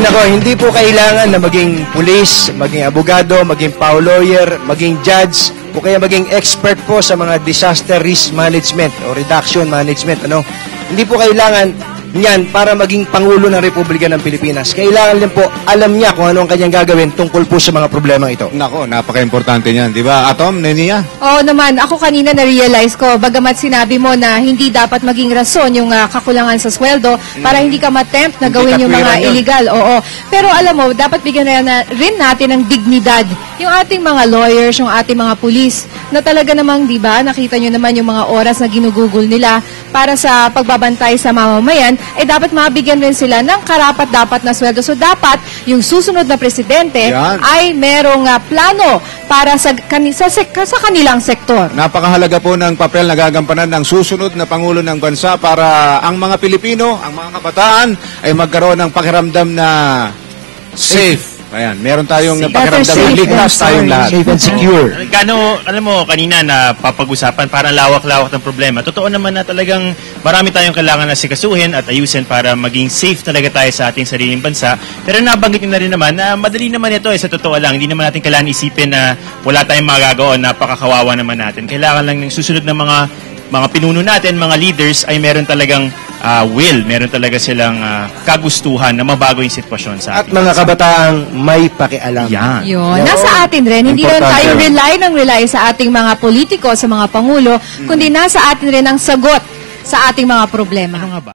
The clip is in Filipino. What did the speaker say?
Ay nako, hindi po kailangan na maging pulis, maging abogado, maging PAO lawyer, maging judge, o kaya maging expert po sa mga disaster risk management o reduction management. Hindi po kailangan niyan para maging Pangulo ng Republika ng Pilipinas. Kailangan din po alam niya kung ano ang kanyang gagawin tungkol po sa mga problema ito. Nako, napaka-importante niyan. Di ba, Atom, Nenia? Oo naman. Ako kanina na-realize ko, bagamat sinabi mo na hindi dapat maging rason yung kakulangan sa sweldo para hindi ka ma-tempt na gawin yung mga illegal. Oo. Pero alam mo, dapat bigyan rin natin ng dignidad yung ating mga lawyers, yung ating mga pulis, na talaga namang, di ba, nakita nyo naman yung mga oras na ginugugol nila para sa pagbabantay sa mamamayan, ay dapat mabigyan rin sila ng karapat-dapat na sweldo. So dapat yung susunod na presidente ay merong plano para sa kanilang sektor. Napakahalaga po ng papel na gagampanan ng susunod na Pangulo ng Bansa para ang mga Pilipino, ang mga kabataan ay magkaroon ng pakiramdam na safe. Ayan, meron tayong pakiramdam na ligtas tayong lahat. Safe and secure. Alam mo, kanina na papag-usapan, parang lawak-lawak ng problema. Totoo naman na talagang marami tayong kailangan na sikasuhin at ayusin para maging safe talaga tayo sa ating sariling bansa. Pero nabanggit nyo na rin naman na madali naman ito sa totoo lang. Hindi naman natin kailangan isipin na wala tayong magagawa, napakakawawa naman natin. Kailangan lang ng susunod na mga pinuno natin, mga leaders, ay meron talagang meron talaga silang kagustuhan na mabago yung sitwasyon sa atin. At mga kabataang may pakialam. Yan. Yun. Nasa atin rin. Hindi lang tayo rely sa ating mga politiko, sa mga pangulo, kundi nasa atin rin ang sagot sa ating mga problema. Ano nga ba?